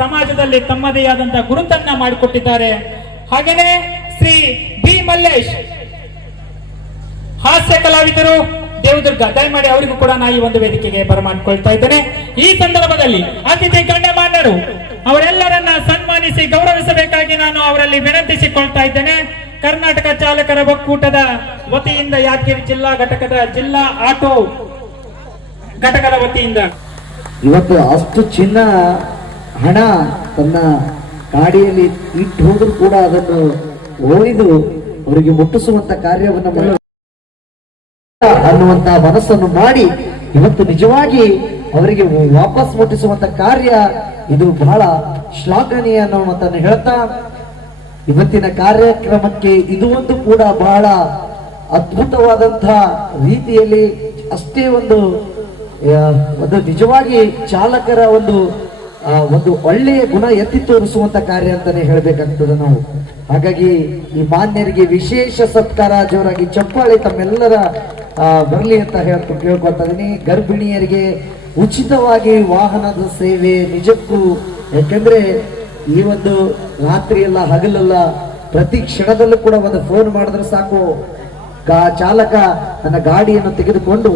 ಸಮಾಜದಲ್ಲಿ ತಮ್ಮದೇ ಆದಂತಹ ಗುರುತನ್ನ ಮಾಡಿಕೊಟ್ಟಿದ್ದಾರೆ. ಹಾಗೇನೆ ಶ್ರೀ ಬಿ ಮಲ್ಲೇಶ್, ಹಾಸ್ಯ ಕಲಾವಿದರು ದೇವದುರ್ಗ, ದಯಮಾಡಿ ಅವರಿಗೂ ಕೂಡ ನಾ ಈ ಒಂದು ವೇದಿಕೆಗೆ ಬರಮಾಡ್ಕೊಳ್ತಾ ಇದ್ದೇನೆ. ಈ ಸಂದರ್ಭದಲ್ಲಿ ಅತಿಥಿ ಗಣ್ಯಮಾನ್ಯರು, ಅವರೆಲ್ಲರನ್ನ ಸನ್ಮಾನಿಸಿ ಗೌರವಿಸಬೇಕಾಗಿ ನಾನು ಅವರಲ್ಲಿ ವಿನಂತಿಸಿಕೊಳ್ತಾ ಇದ್ದೇನೆ. ಕರ್ನಾಟಕ ಚಾಲಕರ ಒಕ್ಕೂಟದ ವತಿಯಿಂದ ಯಾದಗಿರಿ ಜಿಲ್ಲಾ ಘಟಕದ ಜಿಲ್ಲಾ ಆಟೋ ಘಟಕದ ವತಿಯಿಂದ. ಇವತ್ತು ಅಷ್ಟು ಚಿನ್ನ ಹಣ ತನ್ನ ಗಾಡಿಯಲ್ಲಿ ಇಟ್ಟು ಹೋದ್ರು ಕೂಡ ಅದನ್ನು ಒಯ್ದು ಅವರಿಗೆ ಮುಟ್ಟಿಸುವಂತ ಕಾರ್ಯವನ್ನು ಮಾಡಿ ಅನ್ನುವಂತ ಮನಸ್ಸನ್ನು ಮಾಡಿ ಇವತ್ತು ನಿಜವಾಗಿ ಅವರಿಗೆ ವಾಪಸ್ ಮುಟ್ಟಿಸುವಂತ ಕಾರ್ಯ ಇದು ಬಹಳ ಶ್ಲಾಘನೀಯ ಅನ್ನುವಂತನ್ನು ಹೇಳ್ತಾ, ಇವತ್ತಿನ ಕಾರ್ಯಕ್ರಮಕ್ಕೆ ಇದು ಒಂದು ಕೂಡ ಬಹಳ ಅದ್ಭುತವಾದಂತಹ ರೀತಿಯಲ್ಲಿ ಅಷ್ಟೇ ಒಂದು ಒಂದು ನಿಜವಾಗಿ ಚಾಲಕರ ಒಂದು ಒಂದು ಒಳ್ಳೆಯ ಗುಣ ಎತ್ತಿ ತೋರಿಸುವಂತ ಕಾರ್ಯ ಅಂತಾನೆ ಹೇಳ್ಬೇಕಾಗ್ತದೆ ನಾವು. ಹಾಗಾಗಿ ಈ ಮಾನ್ಯರಿಗೆ ವಿಶೇಷ ಸತ್ಕಾರ, ಜೋರಾಗಿ ಚಪ್ಪಾಳೆ ತಮ್ಮೆಲ್ಲರ ಬರಲಿ ಅಂತ ಹೇಳ್ತು ಕೇಳ್ಕೊತಾ ಇದೀನಿ ಗರ್ಭಿಣಿಯರಿಗೆ ಉಚಿತವಾಗಿ ವಾಹನದ ಸೇವೆ ನಿಜಕ್ಕೂ, ಯಾಕಂದ್ರೆ ಈ ಒಂದು ರಾತ್ರಿ ಎಲ್ಲ ಹಗಲೆಲ್ಲ ಪ್ರತಿ ಕ್ಷಣದಲ್ಲೂ ಕೂಡ ಒಂದು ಫೋನ್ ಮಾಡಿದ್ರೆ ಸಾಕು. ಚಾಲಕ ತನ್ನ ಗಾಡಿಯನ್ನು ತೆಗೆದುಕೊಂಡು